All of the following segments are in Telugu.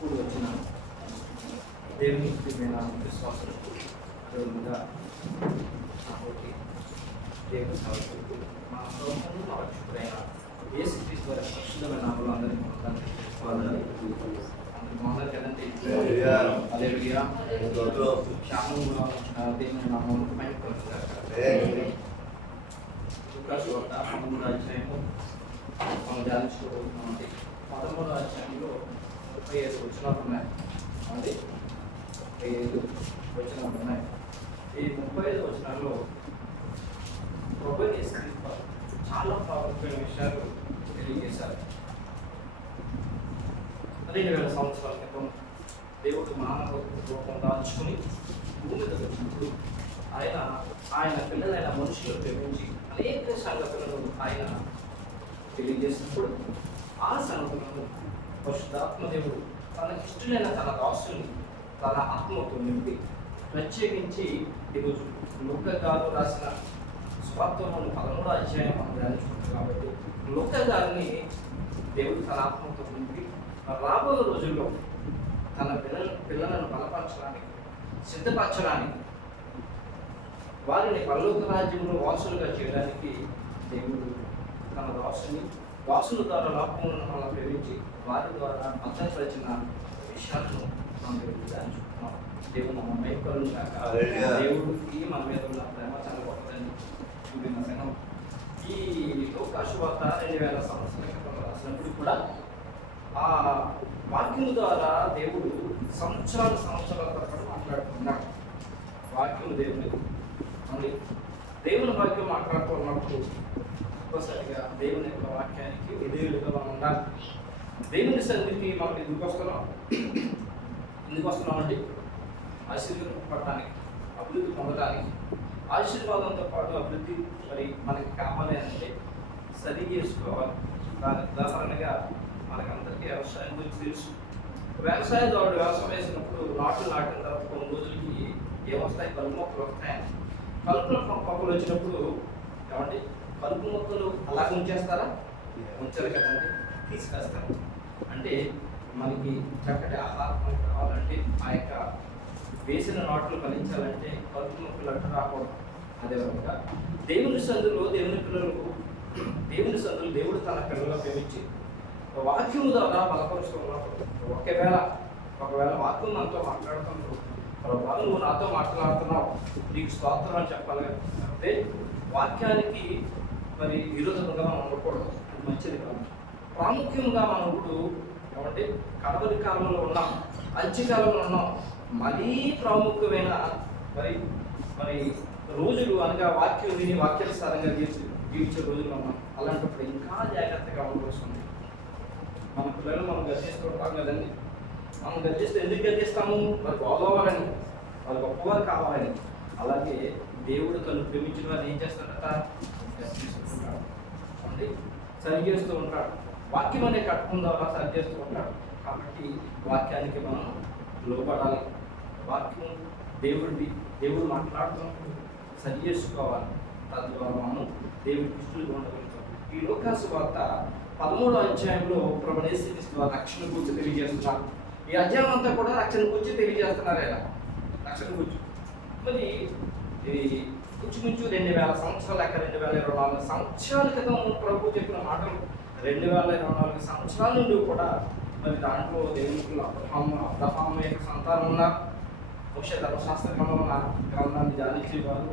కూడి వచ్చిన దేవుని ప్రియమైన విశ్వాసులకు అదేవిధంగా నాతోటి దేవుని సేవకులకు మా ప్రభువును మా రక్షకుడైన యేసుక్రీస్తు వారి పరిశుద్ధమైన నామములో అందరికీ వందనాలు తెలుసుకోవాలి. అందరికీ వందనాలు కదండి. హల్లెలూయా. క్షేమంగా దేవుని నామములో మహిమ లూకాసు వార్త 13వ అధ్యాయము మనం ధ్యానించుకోబోతున్నామండి. 13వ అధ్యాయంలో 35 వచనాలు ఉన్నాయి. అంటే 35 వచనాలు ఉన్నాయి. ఈ 35 వచనాల్లో ప్రభువు యేసుక్రీస్తు చాలా ప్రాముఖ్యమైన విషయాలు తెలియజేశారు. 2000 సంవత్సరాల క్రితం దేవుడు మానవ రూపం దాల్చుకుని భూమి మీద వచ్చినప్పుడు ఆయన పిల్లలైన మనుషులు ప్రేమించి అనేక సంగతులను ఆయన తెలియజేసినప్పుడు ఆ సంగతులను పరిశుద్ధాత్మ దేవుడు తనకిష్టమైన తన దాసుని తన ఆత్మతో నింపి ప్రత్యేకించి ఈరోజు లూకా గారు రాసిన స్వార్థంలోని 13వ అధ్యాయం మనం ధ్యానించుకుంటాం. కాబట్టి లూకా గారిని దేవుడు తన ఆత్మతో నింపి రాబోయే రోజుల్లో తన పిల్లలను బలపరచడానికి సిద్ధపరచడానికి వారిని పరలోక రాజ్యంలో వాసులుగా చేయడానికి దేవుడు తన వాసుల ద్వారా లోకములను మనం ప్రేమించి వారి ద్వారా భద్రపరిచిన విషయాలను మనం ధ్యానించుకుంటున్నాం. దేవుడు మన మైకలను కాక దేవుడికి మన మీద ఉన్న ప్రేమ చాలా గొప్పదని చూపిన సంఘం ఈ లూకాసు వార్త 2000 సంవత్సరాల క్రితం రాసినప్పుడు కూడా ఆ వాక్యం ద్వారా దేవుడు సంవత్సరాల తరబడి మాట్లాడుతున్నాడు. వాక్యం దేవుని వాక్యం మాట్లాడుతూ ఉన్నప్పుడు ఒక్కోసారిగా దేవుని యొక్క వాక్యానికి విధేయులుగా మనం ఉండాలి. దేవుని సన్నిధికి మనం ఎందుకు వస్తున్నామండి? ఆశీర్వాదపడటానికి, అభివృద్ధి పొందడానికి. ఆశీర్వాదంతో పాటు అభివృద్ధి మరి మనకి కావాలి అంటే సరి చేసుకోవాలి. దానికి ఉదాహరణగా మనకందరికీ వ్యవసాయం గురించి తెలుసు. వ్యవసాయదారుడు వ్యవసాయం వేసినప్పుడు నాటిన తర్వాత కొన్ని రోజులకి ఏమొస్తాయి? కలుపు మొక్కలు వస్తాయి. కలుపు మొక్కలు వచ్చినప్పుడు ఏమంటే కలుపు మొక్కలు అలాగే ఉంచేస్తారా? ఉంచాలి కదండి, తీసుకొస్తారు. అంటే మనకి చక్కటి ఆహారం కావాలంటే ఆ యొక్క వేసిన నాట్లు ఫలించాలంటే కలుపు మొక్కలు అట్ట రాకూడదు. అదేవిధంగా దేవుని సందులు దేవుడు తన పిల్లలు ప్రేమించి వాక్యం ద్వారా బలపరుస్తున్నప్పుడు ఒకవేళ వాక్యం మనతో మాట్లాడుతున్నప్పుడు ప్రభావం నువ్వు నాతో మాట్లాడుతున్నావు, నీకు స్తోత్రం అని చెప్పాలి. అంటే వాక్యానికి మరి విరోధంగా మనం ఉండకూడదు, మంచిది కాదు. ప్రాముఖ్యంగా మనం ఇప్పుడు ఏమంటే కడవరి కాలంలో ఉన్నాం, అంత్యకాలంలో ఉన్నాం. మరీ ప్రాముఖ్యమైన మరి రోజులు అనగా వాక్యం విని వాక్యానుసారంగా జీవించే రోజులు ఉన్నాం. అలాంటప్పుడు ఇంకా జాగ్రత్తగా ఉండవలసింది. మన పిల్లలు మనం గర్జిస్తుంటాం కదండి. మనం గర్జిస్తే ఎందుకు గర్జిస్తాము? వాళ్ళు బాగోవాలని, వాళ్ళు గొప్పవారు కావాలని. అలాగే దేవుడు తను ప్రేమించిన వారిని ఏం చేస్తాడట? గర్జిస్తుంటాడు, అంటే సరి చేస్తూ ఉంటాడు. వాక్యం అనే కట్టుకున్న ద్వారా సరి చేస్తూ ఉంటాడు. కాబట్టి వాక్యానికి మనం లోపడాలి. వాక్యం దేవుడు మాట్లాడుతున్నప్పుడు సరి చేసుకోవాలి. తద్వారా మనం దేవుడికి ఇష్టలుగా ఉండగలుగుతాం. ఈ లూకాసు వార్త 13వ అధ్యాయంలో ప్రభువు యేసుక్రీస్తు వారి రక్షణ గురించి తెలియజేస్తున్నారు. ఈ అధ్యాయం అంతా కూడా రక్షణ గురించి తెలియజేస్తున్నారు. ఆయన రక్షణ గురించి మరి ఇది ఇంచుమించు 2000 సంవత్సరాలు, 2024 సంవత్సరాల క్రితం ప్రభు చెప్పిన మాటలు 2024 సంవత్సరాల నుండి కూడా మరి దాంట్లో దేవుని అబ్రహాము యొక్క సంతానం ఉన్నారు. మోషే ధర్మశాస్త్ర గ్రంథాన్ని ధ్యానించేవారు,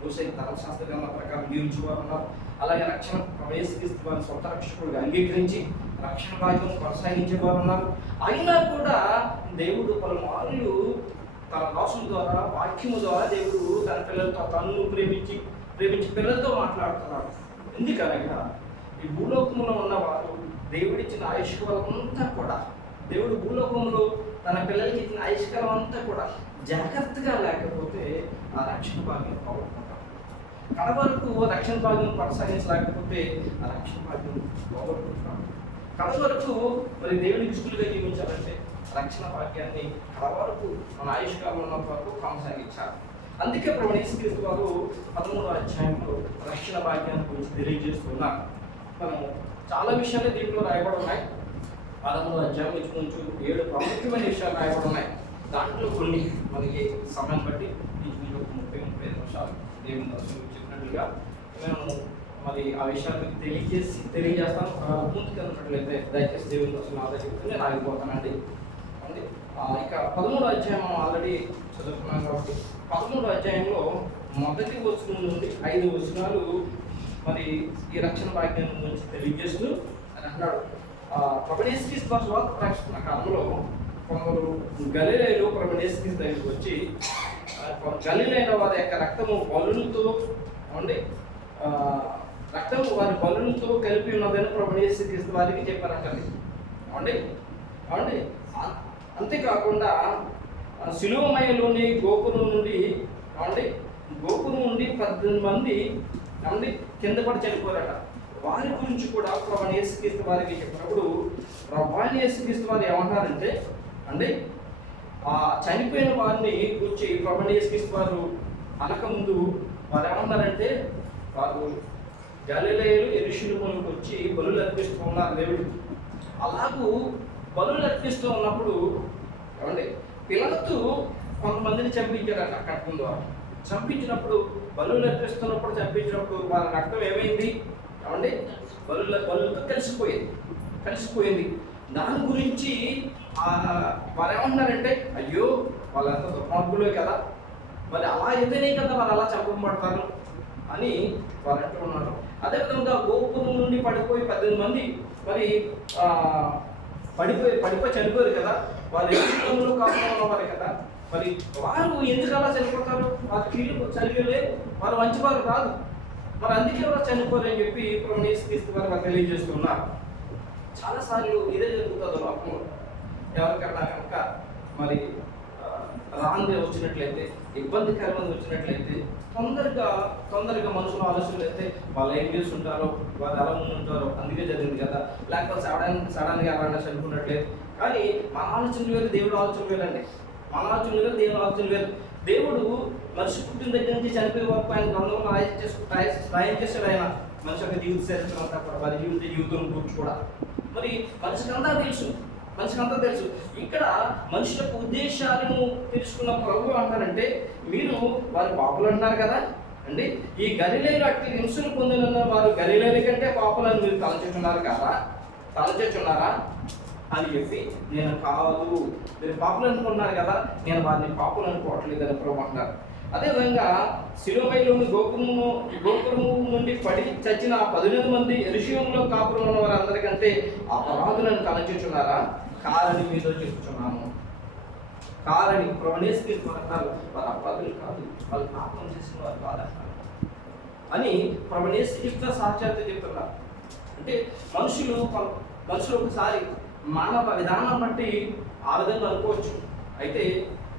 మోషే ధర్మశాస్త్ర గ్రంథం ప్రకారం జీవించేవారు ఉన్నారు. అలాగే రక్షణ యేసుక్రీస్తు వారిని సొంత రక్షకుడిగా అంగీకరించి రక్షణ భాగ్యం కొనసాగించేవారు ఉన్నారు. అయినా కూడా దేవుడు పలుమార్లు తన దాసుల ద్వారా వాక్యము ద్వారా దేవుడు తన పిల్లలతో తనను ప్రేమించి పిల్లలతో మాట్లాడుతున్నాడు. ఎందుకనగా ఈ భూలోకంలో ఉన్నవారు దేవుడిచ్చిన ఆయుష్కాలం అంతా కూడా, దేవుడు భూలోకంలో తన పిల్లలకి ఇచ్చిన ఆయుష్కాలం అంతా కూడా జాగ్రత్తగా లేకపోతే ఆ రక్షణ భాగ్యం పోగొట్టుకుంటాం. కడవరకు రక్షణ భాగ్యం కొనసాగించలేకపోతే ఆ రక్షణ భాగ్యం పోగొట్టుకుంటాం. కడవరకు మరి దేవునికి ఇష్టలుగా జీవించాలంటే రక్షణ భాగ్యాన్ని కడవరకు మన ఆయుష్కాలం ఉన్నంత వరకు కొనసాగించాలి. అందుకే ప్రభువు యేసుక్రీస్తు వారు 13వ అధ్యాయంలో రక్షణ భాగ్యాన్ని గురించి తెలియజేస్తున్నారు. మనము చాలా విషయాలు దీంట్లో రాయబడి ఉన్నాయి. 16వ అధ్యాయం ఇంచుమించు 7 ప్రాముఖ్యమైన విషయాలు రాయబడి ఉన్నాయి. దాంట్లో కొన్ని మనకి సమయం బట్టి ఇంచుమించు 30-35 నిమిషాలు దేవుని దర్శనం చెప్పినట్లుగా మేము మరి ఆ విషయాన్ని తెలియజేస్తాను. ముందుకు అన్నట్లయితే దయచేసి దేవుని దర్శనం ఆదరిస్తే నేను ఆగిపోతానండి. అండి ఇక 13వ అధ్యాయం మనం ఆల్రెడీ చదువుకున్నాం కాబట్టి 13వ అధ్యాయంలో మొదటి వచనం నుండి 5 వచనాలు మరి ఈ రక్షణ భాగ్యం గురించి తెలియజేస్తూ అని అంటాడు. ప్రభువు యేసుక్రీస్తు వారి స్వార్థ ప్రకటన కాలంలో కొందరు గలిలయలో ప్రభువు యేసుక్రీస్తు దగ్గరికి వచ్చి గలిలయన వారి యొక్క రక్తము బలులతో అండి రక్తము వారి బలులతో కలిపి ఉన్నదని ప్రభువు యేసుక్రీస్తు వారికి చెప్పారంటండి. అండి అండి అంతేకాకుండా సిలువమయలోని గోపురం నుండి అండి గోపురం నుండి 18 మంది అండి కింద పడి చనిపోయారట. వారి గురించి కూడా ప్రభువు యేసుక్రీస్తు వారికి చెప్పినప్పుడు ప్రభువు యేసుక్రీస్తు వారు ఏమంటారంటే అండి చనిపోయిన వారిని గురించి ప్రభువు యేసుక్రీస్తు వారు అనకముందు వారు ఏమన్నారంటే వారు గలిలయలు యెరూషలేముకు వచ్చి బలులు అర్పిస్తూ ఉన్నారు దేవుడు. అలాగూ బలులు అర్పిస్తూ ఉన్నప్పుడు ఏమండి పిలాతు కొంతమందిని చంపించారట కట్టడం ద్వారా. చంపించినప్పుడు బలులు అర్పిస్తున్నప్పుడు చంపించినప్పుడు వాళ్ళ రక్తం ఏమైంది ఏమండి బలులతో కలిసిపోయింది. దాని గురించి వారు ఏమంటున్నారంటే అయ్యో వాళ్ళంతా దుర్మార్గులే కదా, మరి అలా అయితేనే కదా వాళ్ళు అలా చంపబడతారు అని వారు అంటూ ఉన్నారు. అదేవిధంగా గోపురం నుండి పడిపోయి 18 మంది మరి పడిపోయి చనిపోయారు కదా, వాళ్ళు ఎదుగులో కాకుండా వారు కదా, మరి వారు ఎందుకు అలా చనిపోతారు? వారి కీళ్ళు చనిపోలే, వారు మంచివారు కాదు, మరి అందుకే వారు చనిపోరు అని చెప్పి ప్రభువు యేసుక్రీస్తు వారు తెలియజేస్తున్నారు. చాలాసార్లు ఇదే జరుగుతుంది లోకంలో. ఎవరికన్నా కనుక మరి రాందే వచ్చినట్లయితే, ఇబ్బందికరమైన వచ్చినట్లయితే తొందరగా మనుషులు ఆలోచనలు అయితే వాళ్ళు ఏం చేసి ఉంటారో, వాళ్ళు ఎలా ముందు ఉంటారో అందుకే జరిగింది కదా, లేకపోతే సడన్గా ఎవరైనా చనిపోయినట్లేదు. కానీ మన ఆలోచనలు వేరు, దేవుడు ఆలోచనలు వేరండి. మన ఆలోచనలు వేరు, దేవుడు ఆలోచనలు వేరు. దేవుడు మనిషి పుట్టిన దగ్గర నుంచి చనిపోయే వరకు ఆయన గ్రంథంలో రాయం చేశాడు. ఆయన మనిషి యొక్క జీవిత చరిత్ర అంతా కూడా, వారి జీవితం గురించి కూడా మరి మనిషికంతా తెలుసు. ఇక్కడ మనిషి యొక్క ఉద్దేశాలను తెలుసుకున్న ప్రభువు అంటారంటే మీరు వారి పాపులు అంటున్నారు కదా అండి, ఈ గలిలయలో అట్టి హింసలు పొందిన వారు గలిలయల కంటే పాపులని మీరు తలచేస్తున్నారా అని చెప్పి నేను కాదు, మీరు పాపులు అనుకున్నారు కదా, నేను వారిని పాపులు అనుకోవట్లేదు అని ప్రభు అంటారు. అదేవిధంగా సిలువలోని గోపురము నుండి పడి చచ్చిన 18 మంది యెరూషలేములో కాపురం ఉన్న వారందరికంటే అపరాధులను తలచుచున్నారా? కారని మీతో చెప్తున్నాను. కారని ప్రభువు యేసుక్రీస్తు అంటారు, వారు అపరాధులు కాదు, వాళ్ళు పాపం చేసిన వారు కాదంటారు అని ప్రభువు యేసుక్రీస్తు సాక్షాత్తు చెప్తున్నారు. అంటే మనుషులు ఒకసారి మానవ విధానం బట్టి ఆ విధంగా అనుకోవచ్చు. అయితే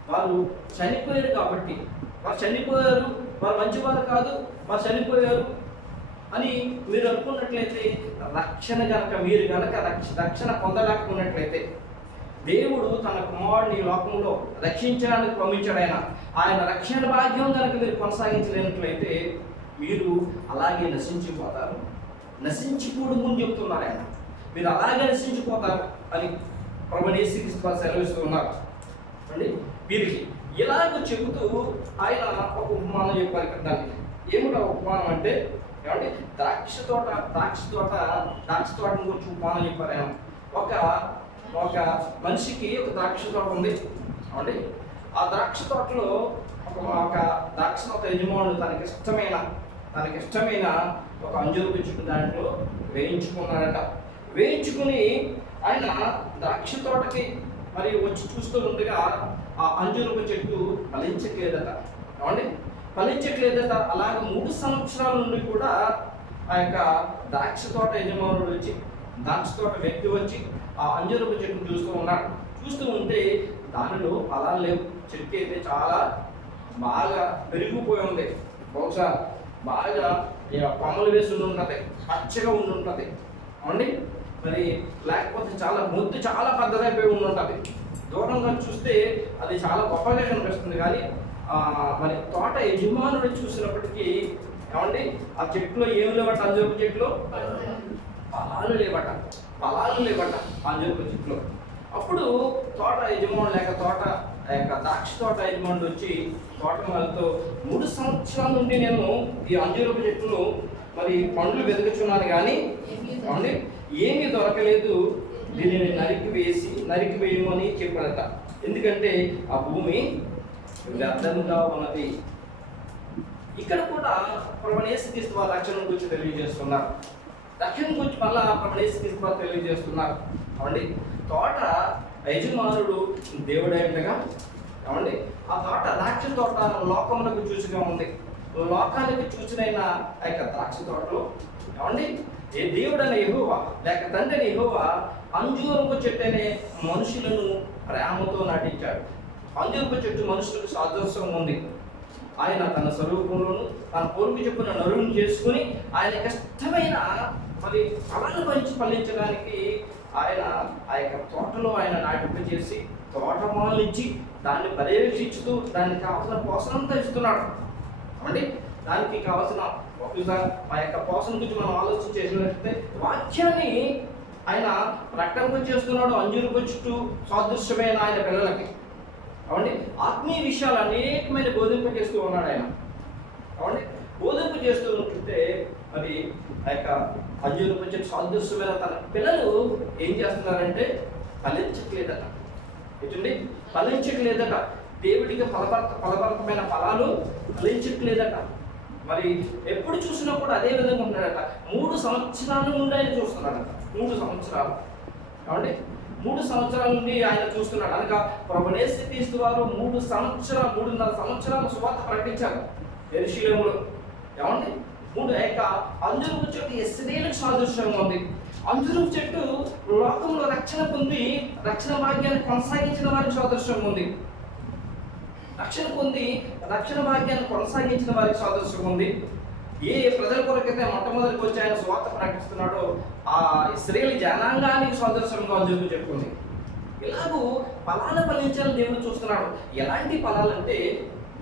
వారు చనిపోయారు కాబట్టి, వారు మంచివారు కాదు, వారు చనిపోయారు అని మీరు అనుకున్నట్లయితే మీరు కనుక రక్షణ పొందలేకున్నట్లయితే, దేవుడు తన కుమారుడిని లోకంలో రక్షించడానికి పంపించాడు. ఆయన రక్షణ భాగ్యం కనుక మీరు కొనసాగించలేనట్లయితే మీరు అలాగే నశించిపోతారు. నశించిపోవడం ముందు చెప్తున్నారు ఆయన, మీరు అలాగే నశించిపోతారు అని ప్రభువు యేసుక్రీస్తు వారు సెలవిస్తూ ఉన్నారు అండి. వీరికి ఇలాగ చెబుతూ ఆయన ఒక ఉపమానం చెప్పారు ఇక్కడ. దానికి ఏమిటో ఉపమానం అంటే ఏమంటే ద్రాక్ష తోటను గురించి ఉపమానం చెప్పారు ఆయన. ఒక మనిషికి ఒక ద్రాక్ష తోట ఉంది అండి. ఆ ద్రాక్ష తోటలో ఒక ద్రాక్ష తోట యజమానుడు తనకి ఇష్టమైన ఒక అంజూరపు చెట్టు దాంట్లో వేయించుకున్నాడట. వేయించుకుని ఆయన ద్రాక్ష తోటకి మరి వచ్చి చూస్తూ ఉండగా ఆ అంజూరపు చెట్టు ఫలించట్లేదట. అలాగే 3 సంవత్సరాల నుండి కూడా ఆ యొక్క ద్రాక్ష తోట యజమానుడు వచ్చి, ద్రాక్ష తోట వ్యక్తి వచ్చి ఆ అంజూరపు చెట్టును చూస్తూ ఉంటే దానిలో ఫలాలు లేవు. చెట్టు అయితే చాలా బాగా పెరిగిపోయి ఉంది, బహుశా బాగా కొమ్మలు వేసి ఉంటుంది, పచ్చగా ఉంటుంది అవునండి. మరి లేకపోతే చాలా ముద్దు చాలా పెద్దదైపోయి ఉంటుంది. దూరంగా చూస్తే అది చాలా గొప్పగా కనిపిస్తుంది. కానీ మరి తోట యజమానుడు చూసినప్పటికీ ఏమండి ఆ చెట్టులో ఏమి లేవట, అంజూరపు చెట్లు ఫలాలు లేవట అంజూరపు చెట్లు. అప్పుడు తోట యజమానులు లేక ఆ యొక్క ద్రాక్ష తోట యజమానుడు వచ్చి తోటమాలతో 3 సంవత్సరాల నుండి నేను ఈ అంజూరపు చెట్లు మరి పండ్లు వెతుకుచున్నాను కానీ ఏమీ దొరకలేదు, దీనిని నరికి వేయమని చెప్పాడట. ఎందుకంటే ఆ భూమి వ్యర్థంగా ఉన్నది. ఇక్కడ కూడా ప్రభువైన యేసుక్రీస్తు వారు రక్షణ గురించి తెలియజేస్తున్నారు. రక్షణ గురించి మళ్ళా ప్రభువైన యేసుక్రీస్తు వారు తెలియజేస్తున్నారు. తోట యజమానుడు దేవుడే ఉండగా ఆ తోట ద్రాక్ష తోట లోకములకు చూసిగా ఉంది. లోకానికి చూసినైన ఆ యొక్క ద్రాక్ష తోటలో ఏ దేవుడైన యెహోవా లేక తండ్రి యెహోవా అంజూరపు చెట్టు అనే మనుషులను ప్రేమతో నాటించాడు. అంజూరపు చెట్టు మనుషులకు సాదృశ్యం ఉంది. ఆయన తన స్వరూపంలోను తన పోలిక చెప్పున నరులను చేసుకుని ఆయన కష్టమైన మరి ఫలాలు ఫలించడానికి ఆయన ఆ యొక్క తోటలో ఆయన నాటింపజేసి తోటమాలించి దాన్ని పర్యవేక్షించుతూ దానికి కావాల్సిన పోషణంతా ఇస్తున్నాడు. దానికి కావాల్సిన ఆ యొక్క పోషణ గురించి మనం ఆలోచన చేసినట్లయితే వాక్యాన్ని ఆయన ప్రకటన చేస్తున్నాడు. అంజూరపు చెట్టు సాదృశ్యమైన ఆయన పిల్లలకి ఆత్మీయ విషయాలు అనేకమైన బోధింప చేస్తూ ఉన్నాడు ఆయన. బోధింప చేస్తూ ఉంటుంటే మరి ఆ యొక్క అంజూరపు చెట్టు సాదృశ్యమైన తన పిల్లలు ఏం చేస్తున్నారంటే ఫలించట్లేదట. దేవుడికి ఫలభరితమైన ఫలాలు ఫలించట్లేదట. మరి ఎప్పుడు చూసినా కూడా అదే విధంగా ఉన్నాడట. 3 సంవత్సరాల నుండి ఆయన చూస్తున్నాడట. 3 సంవత్సరాలు 3 సంవత్సరాల నుండి ఆయన చూస్తున్నాడు. అనగా ప్రభువైన యేసుక్రీస్తు వారు 3.5 సంవత్సరాలు సువార్త ప్రకటించారు యెరూషలేములో. అంజూరపు చెట్టు ఇశ్రాయేలుకు సాదృశ్యంగా ఉంది. అంజూరపు చెట్టు లోకంలో రక్షణ పొంది రక్షణ భాగ్యాన్ని కొనసాగించిన వారికి సాదృశ్యంగా ఉంది. రక్షణ భాగ్యాన్ని కొనసాగించిన వారికి సాదృశ్యంగా ఉంది. ఏ ప్రజల కొరకైతే మొట్టమొదటికి వచ్చి ఆయన సువార్త ప్రకటిస్తున్నాడో ఆ ఇశ్రాయేలు జనాంగానికి సాదృశ్యంగా అంజూరపు చెట్టు ఉంది. ఇలాగూ ఫలాలు ఫలించాలని దేవుడు చూస్తున్నాడు. ఎలాంటి ఫలాలంటే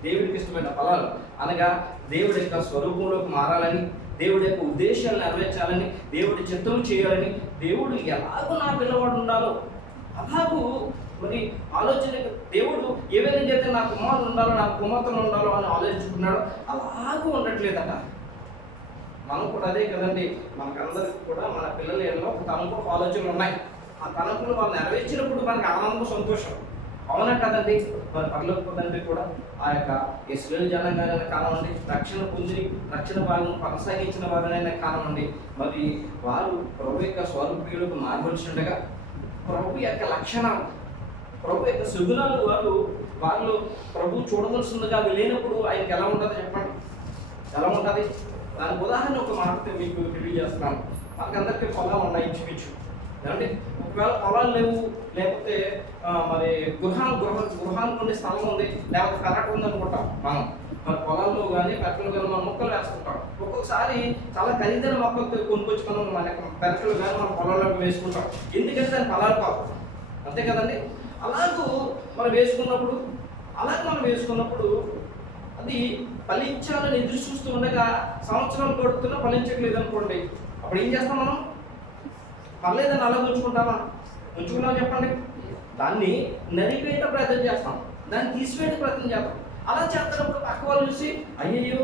దేవుడికి ఇష్టమైన ఫలాలు, అనగా దేవుడి యొక్క స్వరూపంలోకి మారాలని, దేవుడి యొక్క ఉద్దేశాలను నెరవేర్చాలని, దేవుడి చిత్తం చేయాలని, దేవుడు ఎలాగూ నా పిల్లవాడు ఉండాలో అలాగూ మరి ఆలోచన దేవుడు ఏ విధంగా అయితే నా కుమారుడు ఉండాలో నా కుమార్తెలు ఉండాలో అని ఆలోచించుకున్నాడు. అలాగూ ఉండట్లేదట. మనం కూడా అదే కదండి. మనకందరికి కూడా మన పిల్లల తనకు ఆలోచనలు ఉన్నాయి. ఆ తనకులు వాళ్ళు నెరవేర్చినప్పుడు మనకి ఆనందం సంతోషం, అవునా కదండి. మరి పరలోక తండ్రి కూడా ఆ యొక్క ఇశ్రాయేలు జనాంగానైనా కానివ్వండి, రక్షణ పొంది రక్షణ భాగం కొనసాగించిన వారినైనా కానివ్వండి, మరి వారు ప్రభు యొక్క స్వరూపీయులకు మార్చండగా ప్రభు యొక్క లక్షణాలు, ప్రభు యొక్క సుగుణాలు వాళ్ళు ప్రభు చూడవలసిందిగా లేనప్పుడు ఆయనకి ఎలా ఉంటుందో చెప్పండి, ఎలా ఉంటుంది? దానికి ఉదాహరణ ఒక మాట మీకు తెలియజేస్తున్నాను. మనకందరికీ పొలాలు ఉన్నాయి ఇంచుమించు. అంటే ఒకవేళ పొలాలు లేవు, లేకపోతే మరి గృహానికి ఉండే స్థలం ఉంది, లేకపోతే పెరట ఉంది అనుకుంటాం మనం. మరి పొలాల్లో కానీ పెరటలు కానీ మనం మొక్కలు వేసుకుంటాం. ఒక్కొక్కసారి చాలా ఖరీదైన మొక్కలు కొనుక్కొచ్చుకున్నాం మన పెరటలు కానీ మన పొలాల్లో వేసుకుంటాం. ఎందుకంటే దాని ఫలాలు కావు, అంతే కదండి. అలాగూ మనం వేసుకున్నప్పుడు అది ఫలించాలని ఎదురు చూస్తూ ఉండగా సంవత్సరాలు గడుపుతున్నా ఫలించట్లేదు అనుకోండి. అప్పుడు ఏం చేస్తాం మనం? పర్లేదని అలా ఉంచుకున్నాం చెప్పండి. దాన్ని నరిపేట ప్రయత్నం చేస్తాం, దాన్ని తీసివేట ప్రయత్నం చేస్తాం. అలా చేస్తున్నప్పుడు పక్క వాళ్ళు చూసి అయ్యయ్యో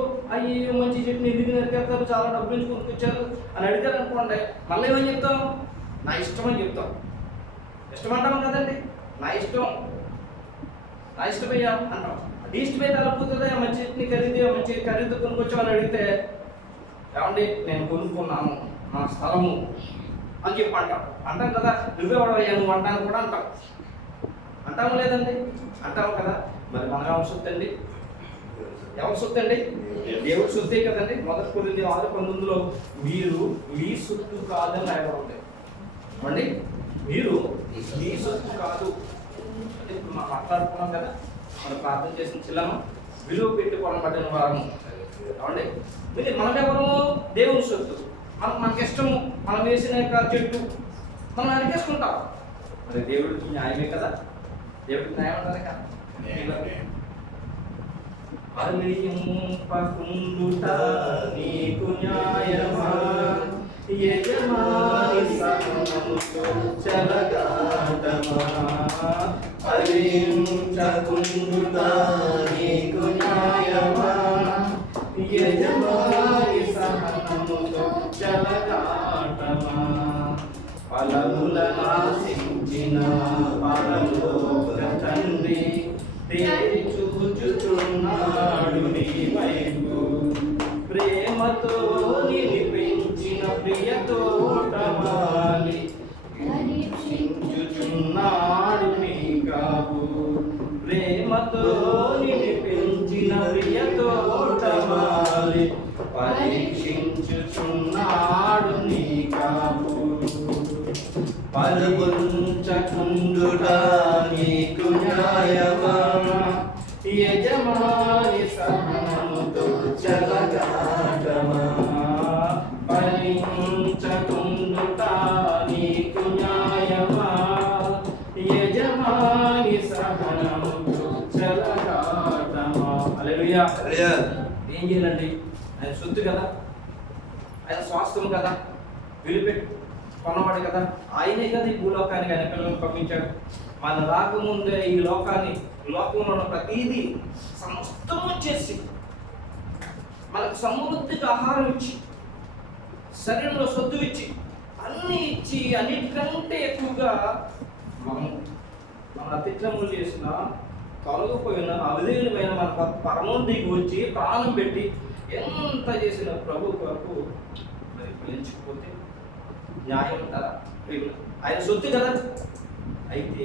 మంచి చెట్టుని ఎందుకు నరికేస్తారు, చాలా డబ్బులు నుంచి కొనుక్కొచ్చారు అని అడిగారు అనుకోండి. మళ్ళీ ఏమని చెప్తాం? నా ఇష్టం అని చెప్తాం. ఇష్టం అంటాం కదండి. నా ఇష్టమయ్యా అంటాం. అది ఇష్టమైతే అలా పోతుందా? మంచి చెట్టుని ఖరీదు కొనుక్కొచ్చామని అడిగితే ఏమండి నేను కొనుక్కున్నాను నా స్థలము అని చెప్పి అంటాం కదా. నువ్వే వాడవయ్యా నువ్వు అంటాను కూడా అంటాము లేదండి, అంటాము కదా. మరి మన ఎవరి సొత్తు అండి? ఎవరి సొత్తు అండి? దేవుడి సొత్తే కదండి. 1 Corinthians 6:19 మీరు మీ సొత్తు కాదని రాయబడి అండి. మీరు మీ సొత్తు కాదు. ఇప్పుడు మనం మాట్లాడుకున్నాం కదా, మనం ప్రార్థన చేసిన చిల్లము విలువ పెట్టి కొనబడిన వారము అవండి. మీరు మనకెవరు? దేవుని సొత్తు. మనకి ఇష్టము, మనం వేసిన యొక్క చెట్టు మనం వెనకేసుకుంటాం. మరి దేవుడికి న్యాయమే కదా, దేవుడికి న్యాయం ఉంటుంది కదా. నీకు న్యాయమా యజమాని సహనముతో చెలగాటమా ఫలించకుండుట నీకు న్యాయమా యజమాని సహనముతో చెలగాటమా ఫలములను ఆశించిన పరలోక తండ్రి తేరి చూచుచున్నాడు నీ వైపు ప్రేమతో నిలిపించిన ప్రియ తోటమాలి పరీక్షించుచున్నాడు నీ కాపు ప్రేమతో నిలిపించిన ప్రియ తోటమాలి పరీక్షించుచున్నాడు నీ కాపు పలుకుంచకుండుట నీకు న్యాయమా యజమాని సహనముతో చెలగాటమా ఫలించకుండుట నీకు న్యాయమా యజమాని సహనముతో చెలగాటమా. హల్లెలూయా. ఏం చేయాలండి? ఆయన సొత్తు కదా, ఆయన స్వాస్థ్యం కదా, విడిపెట్టు కొన్నవాడు కదా, ఆయనే కదా ఈ భూలోకానికి ఆయన పిల్లలను పంపించాడు. మన రాకముందే ఈ లోకంలో ఉన్న ప్రతిదీ సమస్తము చేసి మనకు సమృద్ధిగా ఆహారం ఇచ్చి శరీరంలో సొత్తు ఇచ్చి అన్ని ఇచ్చి అన్నిటికంటే ఎక్కువగా మన అతిక్రమం చేసిన తొలగిపోయిన అవిధేయులమైన మన పరమోన్నతికి వచ్చి ప్రాణం పెట్టి ఎంత చేసిన ప్రభు కొరకు మరి ఫలించకపోతే న్యాయం ఉంటారా? ఆయన సొత్తు కదా. అయితే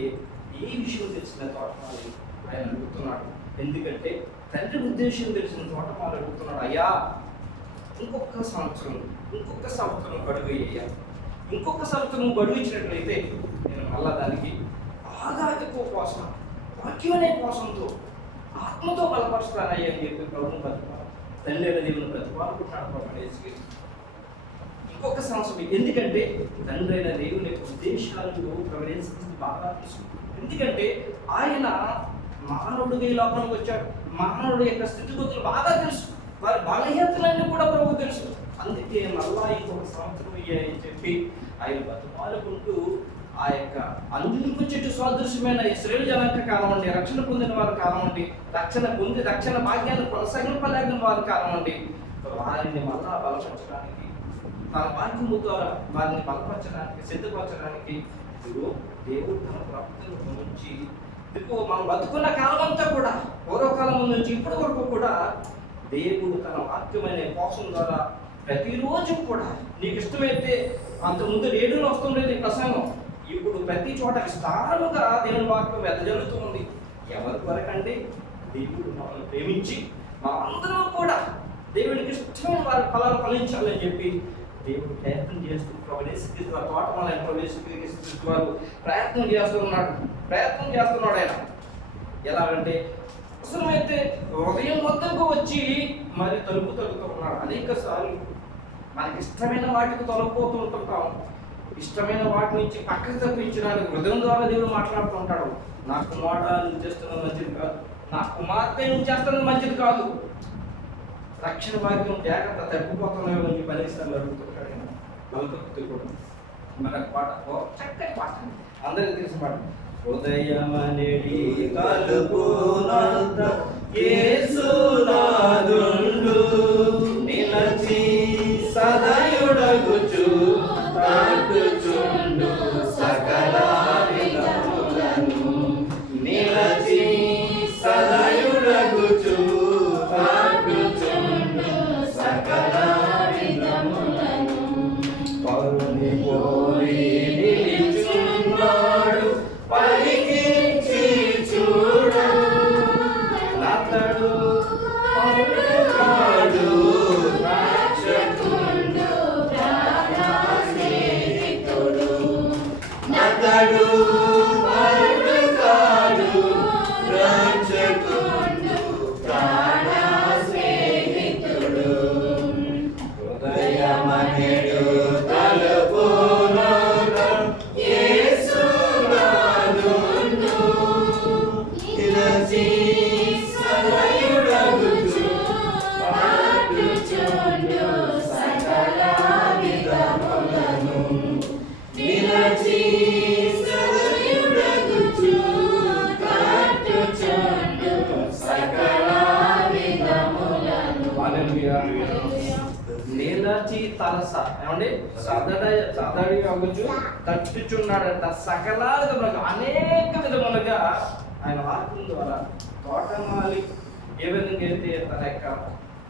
ఏ విషయం తెలిసిన తోటమాలి ఆయన అడుగుతున్నాడు. ఎందుకంటే తండ్రి ఉద్దేశం తెలిసిన తోటమాలి అడుగుతున్నాడు, అయ్యా ఇంకొక సంవత్సరం గడువు అయ్యా, ఇంకొక సంవత్సరం గడువు ఇచ్చినట్లయితే నేను మళ్ళా దానికి బాగా ఎక్కువ కోసం వాక్యం అనే కోసంతో ఆత్మతో బలపరుస్తానయ్యా అని చెప్పి ప్రభుత్వం బ్రతుకున్నాడు. తండ్రి అయిన దేవుని బ్రతుకున్నాడు ప్రభు యేసుక్రీస్తు. ఇంకొక సంవత్సరం ఎందుకంటే తండ్రి అయిన దేవుని యొక్క ఉద్దేశాలను ప్రభు యేసుక్రీస్తు బాగా తెలుసు. ఎందుకంటే ఆయన మానవుడిగా ఈ లోకానికి వచ్చాడు. మానవుడి యొక్క స్థితిగతులు బాగా తెలుసు, వారి బలహీనతలన్నీ కూడా ప్రభు తెలుసు. అందుకే మళ్ళా ఇంకొక సంవత్సరం అని చెప్పి ఆయన బతుమాలుకుంటూ ఆ యొక్క అంజునిపు చెట్టు సదృశ్యమైన ఇశ్రాయేలు జనాంగ కాలం అండి, రక్షణ పొందిన వారి కాలం అండి, రక్షణ భాగ్యాన్ని కొనసాగింపలేని వారి కాలం అండి, వారిని మళ్ళా బలపరచడానికి తన వాక్యము ద్వారా వారిని బలపరచడానికి సిద్ధపరచడానికి దేవుడు తన ప్రవక్తలను నుంచి మనం బతుకున్న కాలం అంతా కూడా పూర్వకాలం నుంచి ఇప్పటి వరకు కూడా దేవుడు తన వాక్యమైన కోసం ద్వారా ప్రతిరోజు కూడా నీకు ఇష్టమైతే అంతకుముందు రేడియోలో వస్తుండేది ప్రసంగం, ఇప్పుడు ప్రతి చోట విస్తారముగా దేవుని వాక్యం వెదజల్లుతుంది. ఎవరి వరకంటే దేవుడు మనల్ని ప్రేమించి మనందరం కూడా దేవుడికి ఇష్టమైన వారి ఫలాలు ఫలించాలని చెప్పి దేవుడు ప్రయత్నం చేస్తూ ప్రవేశిస్తూ తోటమాలని ప్రవేశిస్తూ వారు ప్రయత్నం చేస్తున్నాడు ఆయన. ఎలాగంటే అవసరమైతే హృదయం వద్దకు వచ్చి మరి తలుపు తలుపుతూ ఉన్నాడు. అనేక సార్లు మనకి ఇష్టమైన వాటికి తొలగిపోతూ ఉంటుంటాం. ఇష్టమైన వాటి నుంచి పక్కకు తప్పించడానికి హృదయం ద్వారా దేవుడు మాట్లాడుతూ ఉంటాడు. నా కుమారుడు నువ్వు చేస్తున్నది మంచిది కాదు, నా కుమార్తె నువ్వు చేస్తున్నది మంచిది కాదు, రక్షణ భాగ్యం జాగ్రత్త తగ్గిపోతున్నాయో అని పరీక్షలు అడుగుతుంటాడు. కూడా మనకు పాట చక్కటి పాట అందరికీ తెలిసిన పాట. ఉదయమనిడి కలుపునంత యేసునాదుండు నిలచి సదయుడగుచు తాటుచుండు సకల విధములను నిలచి సదయుడగుచు తాటుచుండు సకల విధములను పరుని పోలి నిలిచున్నాడు పలికించి చూడ నతడు కాడు రక్షకుడు ప్రాణ స్నేహితుడు నతడు కాడు రక్షకుడు ప్రాణ స్నేహితుడు హృదయమనెడు సకల విధములను తలస ఏమండి సదడి అవ్వచ్చు తట్టుచున్నాడంట. సకల విధములుగా అనేక విధములుగా ఆయన వాక్యం ద్వారా తోటమాలి ఏ విధంగా అయితే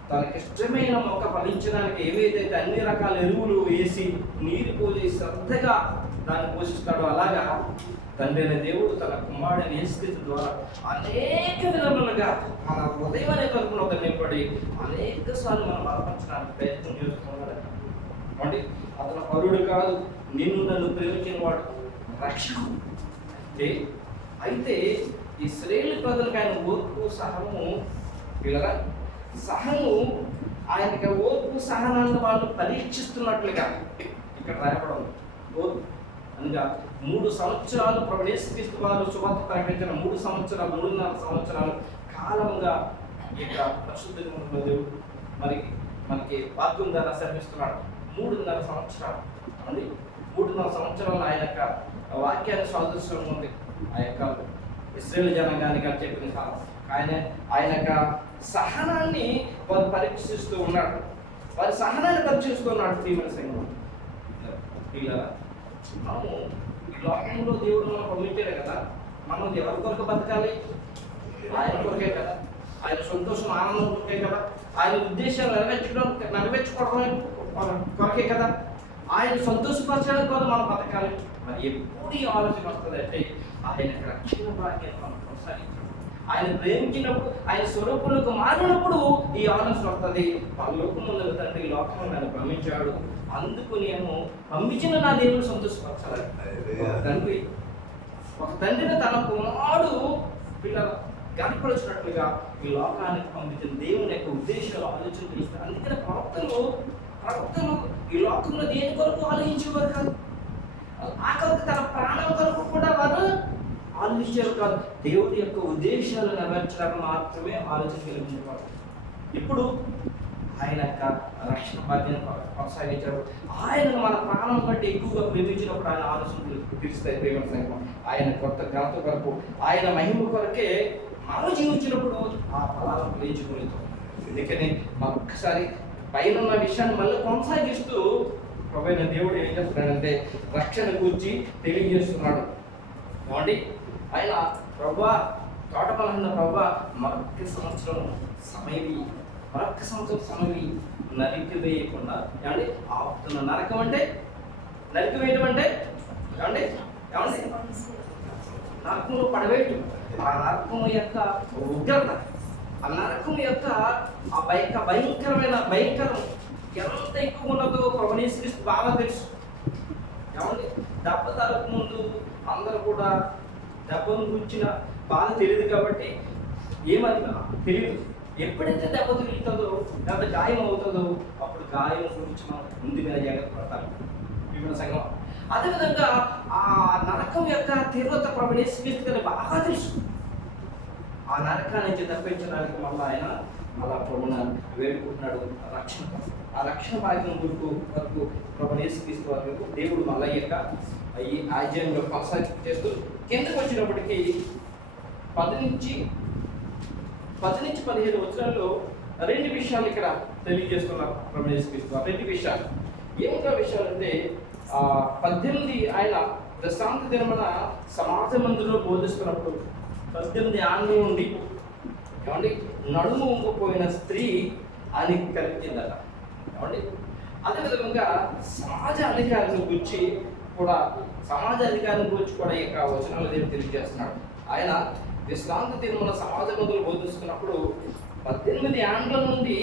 తనకిష్టమైన మొక్క ఫలించడానికి ఏవైతే అన్ని రకాల ఎరువులు వేసి నీరు పోసి శ్రద్ధగా దాన్ని పోషిస్తాడో అలాగా తండ్రి అనే దేవుడు తన కుమారుడిని యేసుక్రీస్తు ద్వారా అనేక విధములుగా మన హృదయం అనే కలుపులో నిలబడి అనేక సార్లు మనం బలపరచడానికి ప్రయత్నం చేస్తున్నాడు. అంటే అతను పరుడు కాదు, నిన్ను నన్ను ప్రేమించిన వాడు రక్షకుడు. అయితే ఇశ్రాయేలు ప్రజలకు ఆయన ఓర్పు సహనము పిల్లగా సహనము ఆయనకి ఓర్పు సహనాన్ని వాళ్ళు పరీక్షిస్తున్నట్లుగా ఇక్కడ రాయబడం ఓర్పు అనగా 3 సంవత్సరాలు ప్రభు యేసుక్రీస్తు వారు సువార్త ప్రకటించిన 3 సంవత్సరాలు 3.5 సంవత్సరాలు కాలంగా ఈ యొక్క పరిశుద్ధ దేవుడు మనకి వాక్యం ద్వారా శ్రమిస్తున్నాడు. 3.5 సంవత్సరాలు అండి. 3.5 సంవత్సరాలు ఆయన యొక్క వాక్యాన్ని సాదృశ్యం ఉంది. ఆ యొక్క ఇశ్రాయేలు జనాంగానికి అని చెప్పిన కాలం ఆయన యొక్క సహనాన్ని వారు పరీక్షిస్తూ ఉన్నాడు. వారి సహనాన్ని పరీక్షిస్తున్నాడు. ప్రియమైన సంఘం పిల్లరా, మనము ఈ లోకంలో దేవుడు మనం పంపించాడు కదా, మనం ఎవరి కొరకు బతకాలి? ఆయన కొరకే కదా, ఆయన సంతోషం ఆనందం కొరకే కదా, ఆయన ఉద్దేశాలు నెరవేర్చుకోవడం కొరకే కదా, ఆయన సంతోషపరచడానికి కూడా మనం బతకాలి. మరి ఎప్పుడు ఈ ఆలోచన వస్తుంది అంటే ఆయన రక్షణ భాగ్యాన్ని మనం కొనసాగించాలి. ఆయన ప్రేమించినప్పుడు, ఆయన స్వరూపులకు మారినప్పుడు ఈ ఆలోచన వస్తుంది. పరలోకమున్న తండ్రి ఈ లోకంలో నన్ను పంపించాడు, అందుకు నేను పంపించిన నా దేవుడు సంతోషపరచాలి. ఒక తండ్రిని తన కుమారుడు పిల్లల గనపరచినట్లుగా ఈ లోకానికి పంపించిన దేవుని యొక్క ఉద్దేశాలు ఆలోచన చేస్తారు. అందుకని ప్రవక్తలు ఈ లోకంలో దేని కొరకు ఆలోచించేవారు కాదు, ఆఖరికి తన ప్రాణం కొరకు కూడా వారు ఆలోచించారు కాదు. దేవుడి యొక్క ఉద్దేశాలు నెరవేర్చడానికి మాత్రమే ఆలోచన కలిగించేవారు. ఇప్పుడు ఆయన యొక్క రక్షణ భాగ్యాన్ని కొనసాగించారు. ఆయనను మన ప్రాణం కంటే ఎక్కువగా ప్రేమించినప్పుడు ఆయన ఆలోచనలు తీరుస్తాయి. ప్రేమ సంఘం ఆయన కొత్త ఘనత కొరకు, ఆయన మహిమ కొరకే మనం జీవించినప్పుడు ఆ ఫలాలను ఫలించుకుంటాం. అందుకని ఒక్కసారి పైన ఉన్న విషయాన్ని మళ్ళీ కొనసాగిస్తూ ప్రభువైన దేవుడు ఏం చేస్తున్నాడంటే రక్షణ గురించి తెలియజేస్తున్నాడు. కాబట్టి ఆయన ప్రభువా తోటపలన్న ప్రభువా మరొక సంవత్సరం సమయం నరికివేయకుండా ఏమండి ఆపుతున్న నరకం అంటే నరికివేయటం అంటే ఏమండి నరకంలో పడవేయటం. ఆ నరకం యొక్క ఉగ్రత, ఆ నరకం యొక్క ఆ భయంకరం ఎంత ఎక్కువ ఉన్నదో ప్రభువు యేసుక్రీస్తు బాగా తెలుసు. ఏమండి దెబ్బ తలకు ముందు అందరూ కూడా దెబ్బను గురించిన బాధ తెలియదు కాబట్టి ఏమని తెలియదు. ఎప్పుడైతే దెబ్బ తిరుగుతుందో లేకపోతే గాయం అవుతుందో అప్పుడు గాయం గురించి మనం ముందుగా జాగ్రత్త పడతారు. విభిన్న సంఘం అదేవిధంగా ఆ నరకం యొక్క తీవ్రత ప్రభువు యేసుక్రీస్తు బాగా తెలుసు. ఆ నరకాన్ని నుంచి తప్పించడానికి మళ్ళీ ఆయన అలా ప్రభువును వేడుకుంటున్నాడు. ఆ రక్షణ భాగ్యం వరకు ప్రభువు యేసుక్రీస్తు వారు దేవుడు మళ్ళీ ఈ ఆజ్యంలో కొనసాగిస్తూ కిందకు వచ్చినప్పటికీ 10 నుంచి 15 వచనాల్లో 2 విషయాలు ఇక్కడ తెలియజేస్తున్నారు ప్రభువు యేసుక్రీస్తు. 2 విషయాలు ఏమిటో విషయాలు అంటే 18 ఆయన దశాంత దినమున సమాజ మందిరంలో బోధిస్తున్నప్పుడు 18 ఏళ్ళ నుండి ఏమండి నడుము వంగిపోయిన స్త్రీ ఆయనకి కలిగిందట. ఏమండి అదేవిధంగా సమాజ అధికారుల గురించి కూడా ఈ యొక్క వచనాలు దేవుడు తెలియజేస్తున్నాడు. ఆయన విశ్రాంతి దినమున సమాజ మందులు బోధిస్తున్నప్పుడు 18 ఏళ్ళ నుండి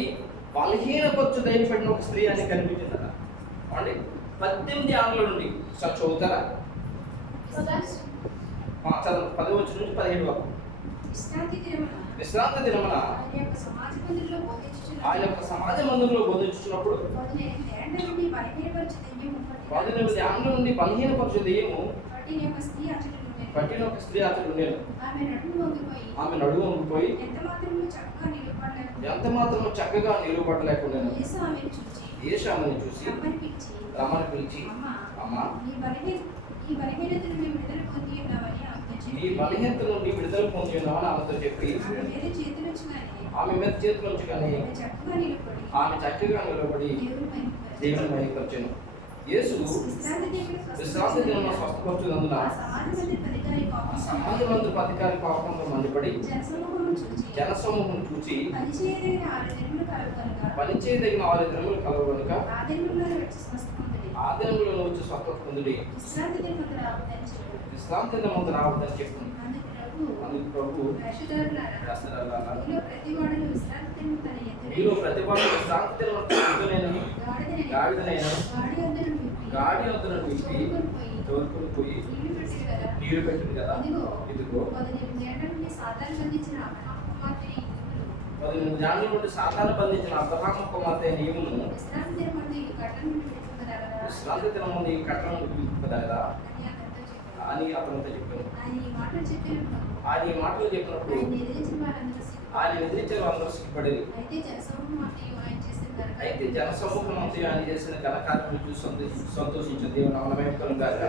బలహీనపరచు దయపడిన ఒక స్త్రీ అని కనిపించిందట. ఏమండి 18 ఏళ్ళ నుండి చదువుతారా? చదువు 10 నుంచి 17 వరకు. విశ్రాంతి దినమున ఆయన యొక్క సమాజ మందిరంలో బోధించున్నప్పుడు 18 ఏళ్ళ నుండి బలహీనపరచు దెయ్యము పట్టిన ఒక స్త్రీ అతడు ఉండేది. ఆమె నడుము వంగిపోయి ఎంత మాత్రము చక్కగా నిలబడలేకుండా యేసు ఆమెను చూసి రమ్మని పిలిచి అమ్మా ఈ బలహీనత నుండి విడుదల పొంది ఉన్నామని ఆమెతో చెప్పి ఆమె మీద చేతులు ఉంచి కానీ ఆమె చక్కగా నిలబడి దేవుని మహిమపరచెను. యేసు విశ్రాంతి దినమున స్వస్థపరచునందున సమాజ మందిరపు అధికారి కోపంతో మండిపడి జనసమూహం చూచి పనిచేయదగిన 6 దినములు కలవు కనుక ఆ దినములలో వచ్చి స్వస్థత పొందుడి, విశ్రాంతి దినమున రావద్దని చెప్తుంది. అందుకు ప్రభు మీలో ప్రతివాడు విశ్రాంతి దినమున గాడి వద్దను విప్పి తోలుకొని పోయి నీరు పెట్టింది కదా. ఇదిగో 18 ఏళ్ల నుండి సాతాను బంధించిన అబ్రహాము కుమార్తె నీవును విశ్రాంతి దినమున ఈ కట్టడం విప్పుదలదా అని అతనితో చెప్పాను. ఆయన ఈ మాటలు చెప్పినప్పుడు ఆయన ఎదిరించిన అందరూ సిగ్గుపడేది. అయితే జనసమూహం అంతా ఆయన చేసిన ఘనకార్యములు చూసి సంతోషించింది. దేవుని నామమునకు కలుగుగాక.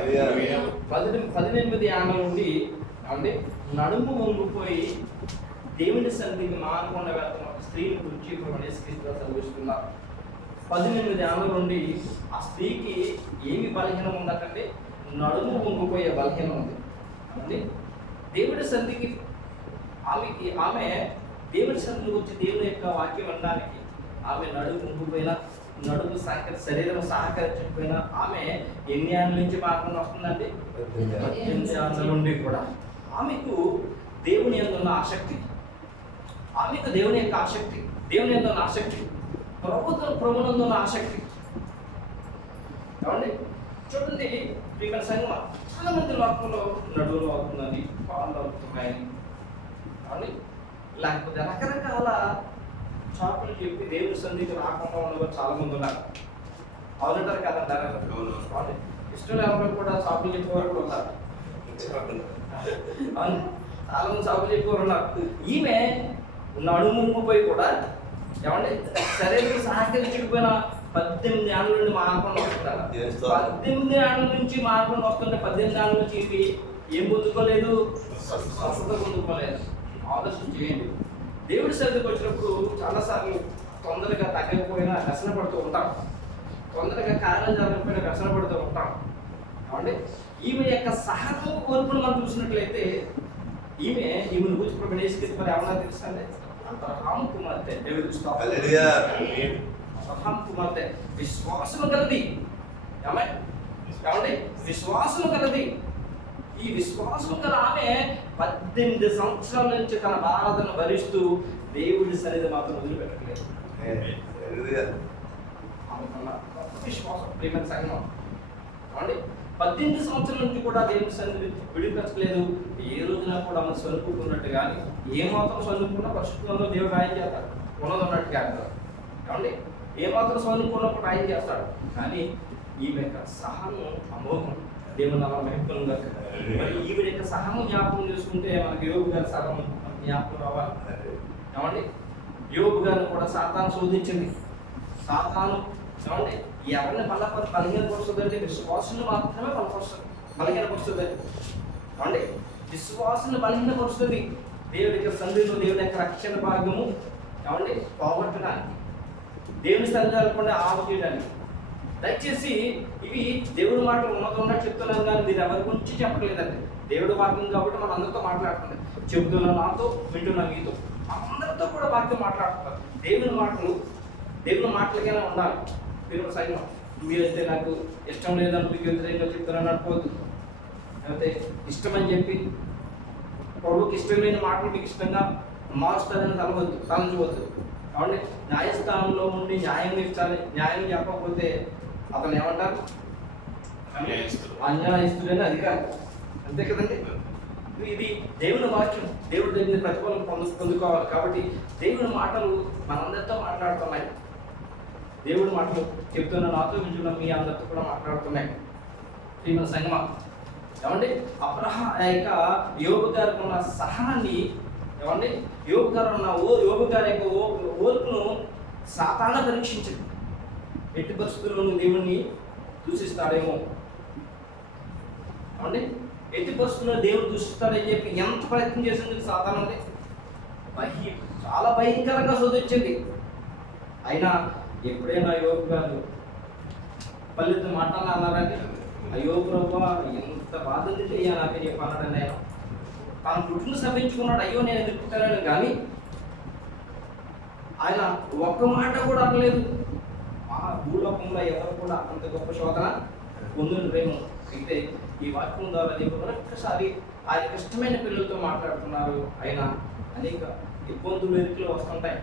18 ఏళ్ల నుండి అంటే నడుము వంగిపోయి దేవుని సన్నిధికి మానకుండా వెళ్తున్న ఒక స్త్రీని గురించి యేసుక్రీస్తు చదివిస్తున్నారు. 18 ఏళ్ల నుండి ఆ స్త్రీకి ఏమి బలహీనం ఉందటంటే నడుము వంగిపోయే బలహీనం ఉంది. అంటే దేవుడి సన్నిధికి ఆమె దేవుడి సన్నిధికి వచ్చి దేవుని యొక్క వాక్యం అనడానికి ఆమె నడుము వంగిపోయినా, నడుము శరీరం సహకరించకపోయినా ఆమె ఎన్ని ఏళ్ళ నుంచి మాత్రం వస్తుందండి? 18 ఏళ్ల నుండి కూడా ఆమెకు దేవుని యందు ఉన్న ఆసక్తి, ఆమెకు దేవుని యొక్క ఆసక్తి, దేవుని యందు ఉన్న ఆసక్తి, ప్రభునందు ఉన్న ఆసక్తి. ఏమండి చూడండి, ప్రియమైన సంగమా, చాలా మంది లోకంలో నడువులు అవుతుందని, పాలు అవుతున్నాయని, అవునండి, లేకపోతే రకరకాల షాపులు చెప్పి దేవుని సన్నిధికి రాకుండా ఉన్నవారు చాలా మంది ఉన్నారు. అవునంటారు కదంటారా? ఇష్టం లేకపోతే కూడా షాపులు చెప్పేవారు కూడా ఉన్నారు. అవును, చాలా మంది షాపులు చెప్పేవారు ఉన్నారు. ఈమె నడుముపోయి కూడా ఏమంటే శరీరం సహకరించకపోయినా 18 ఏళ్ళ నుండి మారకుండా వస్తున్నారు. 18 ఏళ్ళ నుంచి మారకుండా వస్తుంటే 18 ఏళ్ళ నుంచి ఇవి ఏం పొందుకోలేదు? స్వస్థత పొందుకోలేదు. ఆలోచన చేయండి. దేవుడి సన్నిధికి వచ్చినప్పుడు చాలాసార్లు తొందరగా తగ్గకపోయినా వ్యసన పడుతూ ఉంటాం, తొందరగా కార్యం జరగకపోయినా వ్యసన పడుతూ ఉంటాం. కాబట్టి ఈమె యొక్క సహనము కోల్పును మనం చూసినట్లయితే ఈమెను గురించి ఇప్పుడు యేసుక్రీస్తు మరి ఏమన్నా తెలుసండి? అబ్రహాము కుమార్తె. అబ్రహాము కుమార్తె విశ్వాసము కలది. ఏమండి విశ్వాసము కలది. ఈ విశ్వాసం గల ఆమె 18 సంవత్సరాల నుంచి తన బాధను భరిస్తూ దేవుడి సన్నిధి మాత్రం వదిలిపెట్టలేదు. విశ్వాసం ప్రేమ సంఘం. ఏమండి 18 సంవత్సరాల నుంచి కూడా దేవుడి సన్నిధి విడిపించలేదు. ఏ రోజున కూడా మనం సరుకున్నట్టు కానీ, ఏ మాత్రం చదువుకున్నా పరిశుద్ధంలో దేవుడు ఆయన చేస్తాడు, ఉన్నది ఉన్నట్టుగా అంటారు. ఏమండి ఏ మాత్రం చదువుకున్నప్పుడు ఆయన చేస్తాడు. కానీ ఈమె యొక్క సహనం అమోఘం. దేవుని నామమున మహిమ. మరి ఈవిడ యొక్క సహనం జ్ఞాపకం చేసుకుంటే మనకి యోబు గారి సహనం జ్ఞాపకం రావాలి. ఏమండి యోబు గారిని కూడా సాతాను శోధించింది. సాతాను ఏమండి ఎవరిని బలహీనపరుస్తుందంటే విశ్వాసుని మాత్రమే బలహీనపరుస్తుందండి. ఏమండి విశ్వాసుని బలహీనపరుస్తుంది. దేవుడి యొక్క సన్నిధిలో దేవుని యొక్క రక్షణ భాగము ఏమండి పోగొట్టడానికి, దేవుని సన్నిధి లేకుండా ఆపు చేయడానికి. దయచేసి ఇవి దేవుడి మాటలు ఉన్నట్టు చెప్తున్నాను కానీ మీరు ఎవరి గురించి చెప్పట్లేదండి. దేవుడు వాక్యం కాబట్టి మనం అందరితో మాట్లాడుతుంది. చెబుతున్నా నాతో, వింటున్నా మీతో, అందరితో కూడా వాక్యం మాట్లాడుతున్నారు. దేవుని మాటలకైనా ఉండాలి. దేవుడు సైన్యం మీరైతే నాకు ఇష్టం లేదని మీకు వ్యతిరేకంగా చెప్తున్నాను అనుకోవద్దు. లేకపోతే ఇష్టమని చెప్పి ప్రభుకి ఇష్టం లేని మాటలు మీకు ఇష్టంగా మారుస్తారని తలంచవద్దు. కాబట్టి న్యాయస్థానంలో ఉండి న్యాయం ఇచ్చాలి. న్యాయం చెప్పకపోతే అతను ఏమంటారు? అన్యాయస్తుడని అధికారం. అంతే కదండి. ఇది దేవుని వాక్యం, దేవుడి దగ్గర ప్రతిఫలం పొందుకోవాలి. కాబట్టి దేవుని మాటలు మనందరితో మాట్లాడుతున్నాయి. దేవుడి మాటలు చెప్తున్న నాతో వింటున్న మీ అందరితో కూడా మాట్లాడుతున్నాయి. ప్రియమైన సంగమా, ఏమండి యోబు గారికి ఉన్న సహనాన్ని, ఏమండి యోబు గారి యొక్క ఓర్పును సాతాను పరీక్షించింది. ఎట్టి పరిస్థితుల్లోనూ దేవుణ్ణి దూషిస్తాడేమో, ఏమండి ఎట్టి పరిస్థితుల్లో దేవుడు దూషిస్తాడని చెప్పి ఎంత ప్రయత్నం చేసింది సాతాను అంటే చాలా భయంకరంగా శోధించింది. అయినా ఎప్పుడైనా యోబు గారు పల్లెత్తు మాటలు అన్నారంటే అయ్యో ప్రభువా ఎంత బాధ ఎందుకు అయ్యా నాకే చెప్పన్నాడని ఆయన తాను పుట్టును సభించుకున్నాడు, అయ్యో నేను ఎందుకు పుట్టానని. కానీ ఆయన ఒక్క మాట కూడా అనలేదు. ఆ భూలోకంలో ఎవరు కూడా అంత గొప్ప శోధన పొందుండ్రేమో. అయితే ఈ వాక్యం ద్వారా దేవుడు మరొక్కసారి ఆయనకి ఇష్టమైన పిల్లలతో మాట్లాడుతున్నారు. ఆయన అనేక ఇబ్బందులు ఎరుకులు వస్తుంటాయి.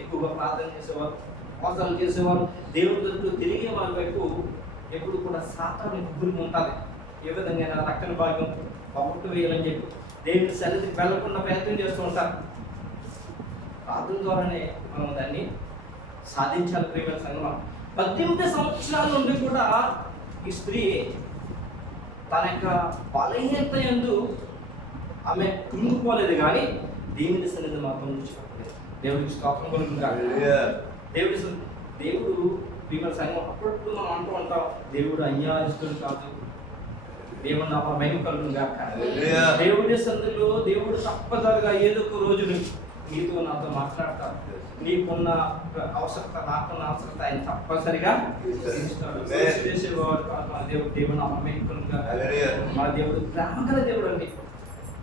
ఎక్కువగా ప్రార్థన చేసేవారు, మోసాలు చేసేవారు, దేవుడి దగ్గర తిరిగే వాళ్ళ వైపు ఎప్పుడు కూడా సాతాను గురి ఉంటుంది. ఏ విధంగా రక్షణ భాగ్యం పప్పుట్టు వేయాలని చెప్పి దేవుడి సన్నిధికి వెళ్లకుండా ప్రయత్నం చేస్తూ ఉంటారు. ప్రార్థన ద్వారానే మనం దాన్ని సాధించాలి. ప్రియమైన సంగమం, 18 సంవత్సరాల నుండి కూడా ఈ స్త్రీ తన యొక్క బలహీనత యందు ఆమె కృంగిపోలేదు, కానీ దేవుడి సన్నిధి మాత్రం విడిచిపెట్టలేదు. దేవుడికి స్తోత్రం కలుగుతుంది. దేవుడు ప్రియమైన సంగమం, అప్పుడప్పుడు మనం అంటూ ఉంటాం, దేవుడు అన్యాయస్తుడు కాదు, దేవుడు నా మహిమ కలుగుతుంది కాక. దేవుడి సన్నిధిలో దేవుడు తప్పనిసరిగా ఏదో ఒక రోజు నీతో నాతో మాట్లాడతాడు. నీకున్న అవసరత, నాకున్న అవసరత ఆయన తప్పనిసరిగా చేసేవాడు కాదు. మన దేవుడు దేవుడు నా మహిమ కలుగుతుంది. మన దేవుడు ప్రేమగల దేవుడు అండి.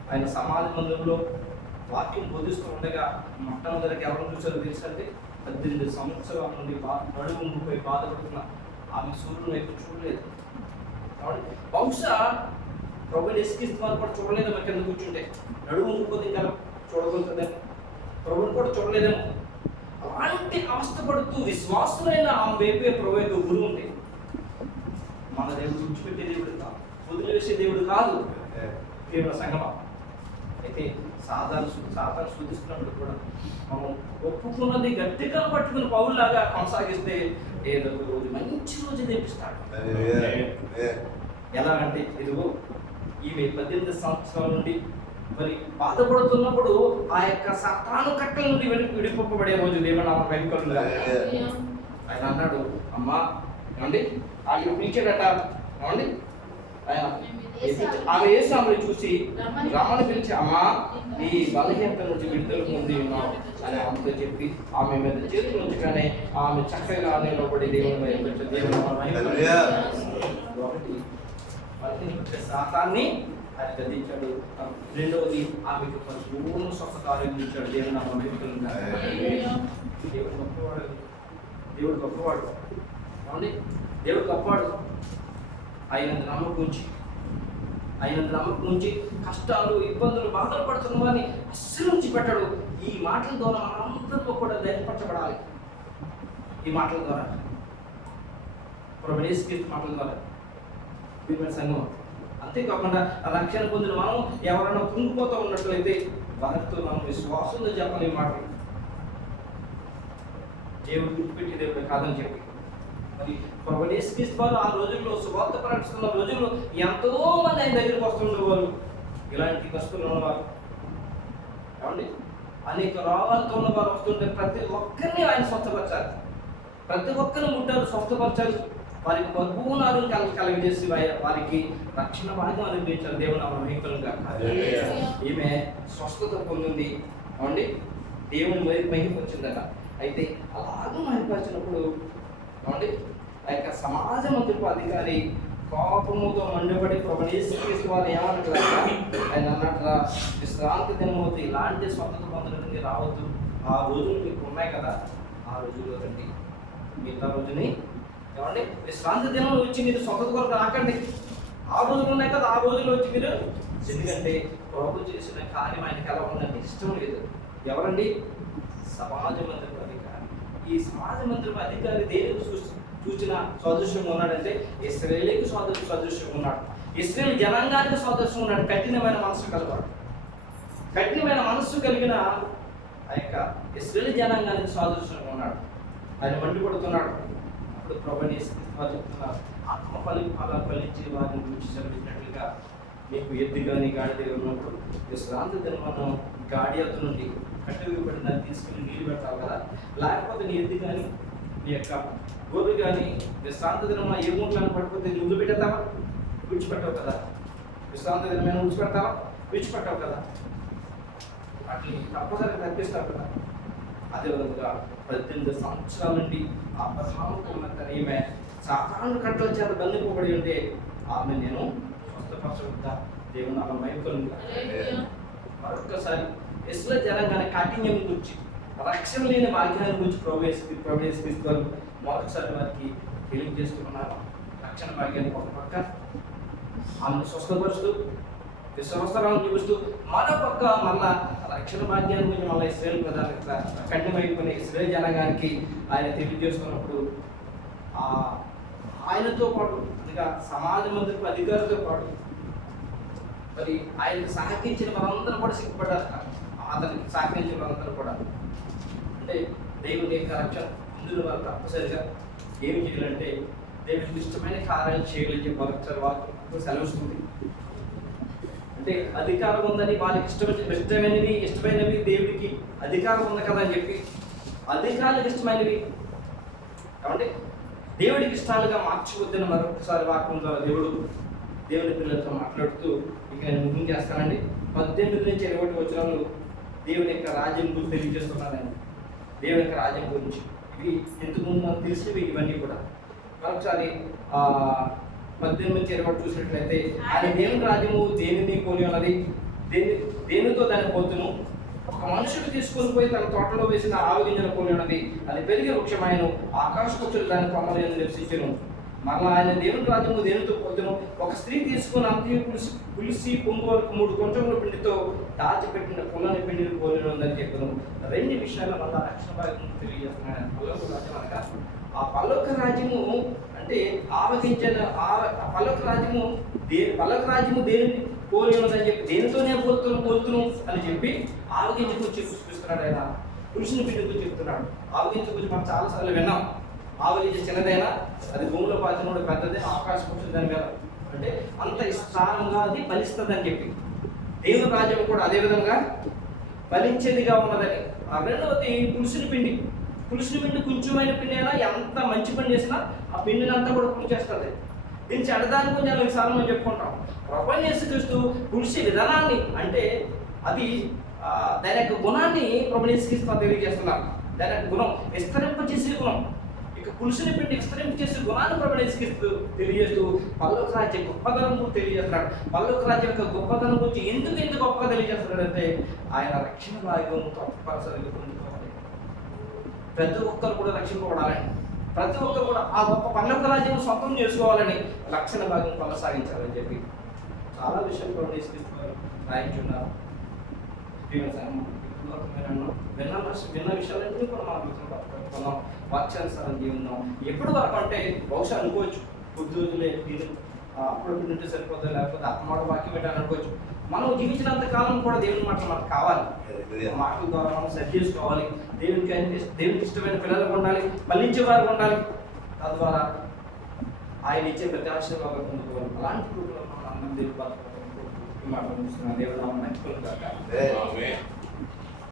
ఆయన సమాజ మందిరంలో వాక్యం బోధిస్తూ ఉండగా మొట్టమొదటికి ఎవరు చూసారో తెలుసంటే 18 సంవత్సరాల నుండి నడుము ముప్పై బాధపడుతున్న ఆమె సూర్యుని వైపు చూడలేదు. బహుశా ప్రభు ఎస్కిస్తున్నారు కూడా చూడలేదేమో. కింద కూర్చుంటే నడుము ముప్పది ఇంకా చూడగలుగుతుందేమో, ప్రభుని కూడా చూడలేదేమో. అలాంటి అవస్థపడుతూ విశ్వాసులైన ఆమె వైపే ప్రభు యొక్క గురువు ఉంది. మన దేవుడు విడిచిపెట్టే దేవుడు కాదు, వదిలివేసే దేవుడు కాదు. ప్రియమైన సంగమా, అయితే సాధారణ శోధిస్తున్నప్పుడు కూడా మనం ఒప్పుకున్నది గట్టిగా పట్టుకుని పౌరులాగా కొనసాగిస్తే ఏదో ఒక రోజు మంచి రోజు తెప్పిస్తాడు. ఎలాగంటే ఇదిగో ఈమె 18 సంవత్సరాల నుండి మరి బాధపడుతున్నప్పుడు ఆ యొక్క సాతాను కట్టల నుండి విడిపొప్పబడే రోజు దేవుడు వెనుకలుగా ఆయన అన్నాడు, అమ్మా ఏమండి ఆయన పిలిచాడట. ఏమండి ఆయన ఆమె వేసి ఆమెను చూసి రమ్మని పిలిచి, అమ్మా ఈ బలహీనత నుంచి విడుదల పొంది ఉన్నావు అని ఆమెతో చెప్పి ఆమె మీద చేతులు ఉంచగానే ఆమె చక్కగా నిలబడి దేవుని ఒకటి సాతాన్ని ఆయన గద్దించాడు. రెండవది ఆమెకు పరిపూర్ణ స్వస్థత ఆరోగ్యించాడు. దేవుని దేవుడు గొప్పవాడు. దేవుడు గొప్పవాడు. ఏమండి దేవుడు గొప్పవాడు. ఆయన నమ్మకం నుంచి కష్టాలు, ఇబ్బందులు, బాధలు పడుతున్న వారిని అస్సలు విడిచిపెట్టాడు. ఈ మాటల ద్వారా మనందరితో కూడా ధైర్యపరచబడాలి. ఈ మాటల ద్వారా, ప్రభువు యేసు క్రీస్తు మాటల ద్వారా ప్రియమైన సంఘం. అంతేకాకుండా రక్షణ పొందిన మనం ఎవరైనా కృంగిపోతూ ఉన్నట్లయితే వారితో మనం విశ్వాసంతో చెప్పాలి ఈ మాటలు. దేవుడు విడిచిపెట్టి దేవుడు కాదని చెప్పి మరి ప్రభువు యేసు క్రీస్తు వారు ఆ రోజుల్లో సువార్త ప్రకటిస్తున్న రోజుల్లో ఎంతో మంది ఆయన దగ్గరికి వస్తుండేవారు. ఇలాంటి కష్టాలు ఉన్నవారు, ఏమండి అనేక రోగాలతో ఉన్నవారు వస్తుంటే ప్రతి ఒక్కరిని ఆయన స్వస్థపరచాలి. ప్రతి ఒక్కరిని ముట్టారు, స్వస్థపరచాలి. వారికి పరిపూర్ణ ఆరోగ్యం కలిగజేసి వారికి రక్షణ భాగ్యం అనుగ్రహించాలి. దేవుని మహిమలుగా ఈమె స్వస్థత పొందింది. ఏమండి దేవుని మహిమపరిచిందట. అయితే అలాగే మహిమపరిచినప్పుడు ఏమండి ఆ యొక్క సమాజ మంత్రిపు అధికారి కోపముతో మండిపడి ప్రభువు యేసు క్రీస్తు వారు ఏమంటారు, ఆయన అన్నట్లా విశ్రాంతి దినమవుతూ ఇలాంటి స్వతంత్ర పొందడానికి రావద్దు. ఆ రోజులు మీకు ఉన్నాయి కదా, ఆ రోజుల్లో రండి. మిగతా రోజుని ఏమండి విశ్రాంతి దినం వచ్చి మీరు స్వతంత్ర కొరకు రాకండి. ఆ రోజులు ఉన్నాయి కదా, ఆ రోజుల్లో వచ్చి మీరు, ఎందుకంటే ప్రభు చేసిన కార్యం ఆయనకి ఎలా ఉందంటే ఇష్టం లేదు. ఎవరండి? సమాజ మంత్రిపు అధికారి. ఈ సమాజ మంత్రిపు అధికారి దేనికి చూసిన సదృశ్యంగా ఉన్నాడంటే ఇశ్రాయేలుకి సదృశ్యంగా ఉన్నాడు. ఇశ్రాయేలు జనాంగానికి సదృశ్యంగా ఉన్నాడు. కఠినమైన మనస్సు కలవాడు. కఠినమైన మనస్సు కలిగిన ఆ యొక్క ఇశ్రాయేలు జనాంగానికి సదృశ్యంగా ఉన్నాడు. ఆయన మండిపడుతున్నాడు. అప్పుడు ప్రభువు యేసు వారు చెప్తున్నారు, ఆత్మ ఫలాలు ఫలించే వారిని గురించి చదివినట్లుగా మీకు ఎద్దు కానీ గాడిద ఉన్నప్పుడు విశ్రాంతి దినం గాడి ఎద్దు నుండి కట్టెవిపడిన దాన్ని తీసుకుని నీళ్ళు పెడతావు కదా, లేకపోతే నీ ఎద్దు కానీ నీ యొక్క గోరు కానీ విశ్రాంతి దినం ఏ మూట్లను పడిపోతే ముందు పెట్టేస్తావా? విడిచిపెట్టావు కదా. విశ్రాంతి దినమైన విడిచిపెడతావా? విడిచిపెట్టావు కదా. అట్లా తప్పనిసరిగా తప్పిస్తావు కదా. అదేవిధంగా 18 సంవత్సరాల నుండి ఆ ప్రధానమైన ఈమె సాతాను కట్టల చేత బంధింపబడి ఉంటే ఆమె నేను స్వస్థపరచవద్దా? దేవుని ఆమె వైపులు మరొక్కసారి ఇస్రాయేల్ జనాంగాన్ని కాఠిన్యం గురించి, రక్షణ లేని వాక్యాన్ని గురించి ప్రవేశిస్తారు. మరొకసారి వారికి తెలియజేస్తున్నారు రక్షణ భాగ్యాన్ని. ఒక పక్క ఆమెను స్వస్థపరుస్తూ విశ్వాసాలను చూపిస్తూ, మరోపక్క మళ్ళా రక్షణ భాగ్యాన్ని గురించి మళ్ళీ ఇస్రాయేల్ ప్రధాన కఠినమైపోయిన ఇస్రాయేల్ జనాంగానికి ఆయన తెలియజేస్తున్నప్పుడు ఆయనతో పాటు ఇంకా సమాజ మందిరపు అధికారులతో పాటు మరి ఆయనకు సహకరించిన వారందరూ కూడా సిగ్గుపడ్డారు. అతనికి సహకరించిన వారందరూ కూడా అంటే దేవుని యొక్క రక్షణ ఇందులో వారు తప్పనిసరిగా ఏమి చేయాలంటే దేవునికి ఇష్టమైన కార్యాలు చేయాలని చెప్పి ఒకసారి వారు సెలవుస్తుంది. అంటే అధికారం ఉందని వాళ్ళకి ఇష్టమైనవి దేవుడికి అధికారం ఉంది కదా అని చెప్పి అధికారులకు ఇష్టమైనవి కాబట్టి దేవుడికి ఇష్టాలుగా మార్చవద్దని మరొకసారి వాక్యంలో దేవుని పిల్లలతో మాట్లాడుతూ ఇక నేను ముగించేస్తానండి. 18 నుంచి 21 వచనాలు దేవుని యొక్క రాజ్యం గురించి తెలియజేస్తున్నాను. నేను దేవుని యొక్క రాజ్యం గురించి ఇవి ఇంతకుముందు మనకు తెలిసినవి ఇవన్నీ కూడా మరొకసారి 18 నుంచి 21 చూసినట్లయితే, ఆయన దేవుని రాజ్యము దేనిని పోలి ఉన్నది, దేనితో దాన్ని పోతును. ఒక మనుషుడు తీసుకొని పోయి తన తోటలో వేసిన ఆవు గింజలు పోలి ఉన్నది. అది పెరిగే వృక్షమైన ఆకాశ పక్షులు దాని కొమ్మల యందు నివసించును. మరలా ఆయన దేవుని రాజ్యము దేనితో పోతును. ఒక స్త్రీ తీసుకుని అంతయు పులిసి పొంగు వరకు 3 కొంచెముల పిండితో దాచిపెట్టిన పుల్లని పిండిని పోలి ఉందని చెప్పాను. 2 విషయాలు మళ్ళా రక్షణ భాగ్యం తెలియజేస్తున్నాను. పల్లొక రాజ్యం అనగా ఆ పల్లొక రాజ్యము అంటే ఆవగించిన పల్లొక రాజ్యము దేనిని పోలి ఉన్నదని చెప్పి దేనితోనే పోతును అని చెప్పి ఆవగింజ గురించి చూపిస్తున్నాడు. ఆయన పురుషుని పిండి గురించి చెప్తున్నాడు. ఆవగింజ గురించి మనం చాలాసార్లు విన్నాం. ఆవగింజ చిన్నదైనా అది భూమిలో పాతినోడు పెద్దది, ఆకాశం వచ్చింది దాని మీద అంటే అంత విస్తారంగా అది ఫలిస్తుంది అని చెప్పి దేవుని రాజ్యం కూడా అదే విధంగా ఫలించేదిగా ఉన్నదని. రెండవది పులుసుని పిండి కొంచెమైన పిండి అయినా ఎంత మంచి పని చేసినా ఆ పిండిని అంతా కూడా పులిచేస్తుంది. దీని చెడదాని గురించి అనేకసార్లు మనం చెప్పుకుంటాం. ప్రభువైన యేసుక్రీస్తు పులిసే విధానాన్ని అంటే అది దాని యొక్క గుణాన్ని ప్రభువైన యేసుక్రీస్తు తెలియజేస్తున్నారు. దాని యొక్క గుణం విస్తరింపజేసే గుణం. ఇక పులుసుని పిండి విస్తరింపజేసే గుణాన్ని ప్రభువైన యేసుక్రీస్తు తెలియజేస్తూ పల్లొక రాజ్యం గొప్పదనం గురించి తెలియజేస్తున్నాడు. పల్లొక రాజ్యం యొక్క గొప్పదనం గురించి ఎంత గొప్పగా తెలియజేస్తున్నాడు అంటే ఆయన రక్షణ భాగ్యం తప్పనిసరిగా పొందుకోవాలి. ప్రతి ఒక్కరు కూడా రక్షింపబడాలని, ప్రతి ఒక్కరు కూడా ఆ గొప్ప పల్లొక రాజ్యం సొంతం చేసుకోవాలని, రక్షణ భాగ్యం కొనసాగించాలని చెప్పి చాలా విషయాలు ప్రభువైన యేసుక్రీస్తు రాయించున్నారు. విన్న విషయాలన్నీ కూడా మనం వాక్యానుసారం జీవిద్దాం. ఎప్పుడు వరకు అంటే బహుశా అనుకోవచ్చు కొద్ది రోజులే అప్పుడు ఉంటే సరిపోతుంది, లేకపోతే అత్తమాట వాక్యం పెట్టాలని అనుకోవచ్చు. మనం జీవించినంత కాలం కూడా దేవుని మాటలు మనకు కావాలి. మాటల ద్వారా మనం సెట్ చేసుకోవాలి. దేవునికి ఇష్టమైన పిల్లలకు ఉండాలి, ఫలించేవారు ఉండాలి. తద్వారా ఆయన ఇచ్చే ప్రతి ఆశీర్వాదం పొందుకోవాలి. అలాంటి రూపంలో మనం దేవుడు మాటలు దేవుడు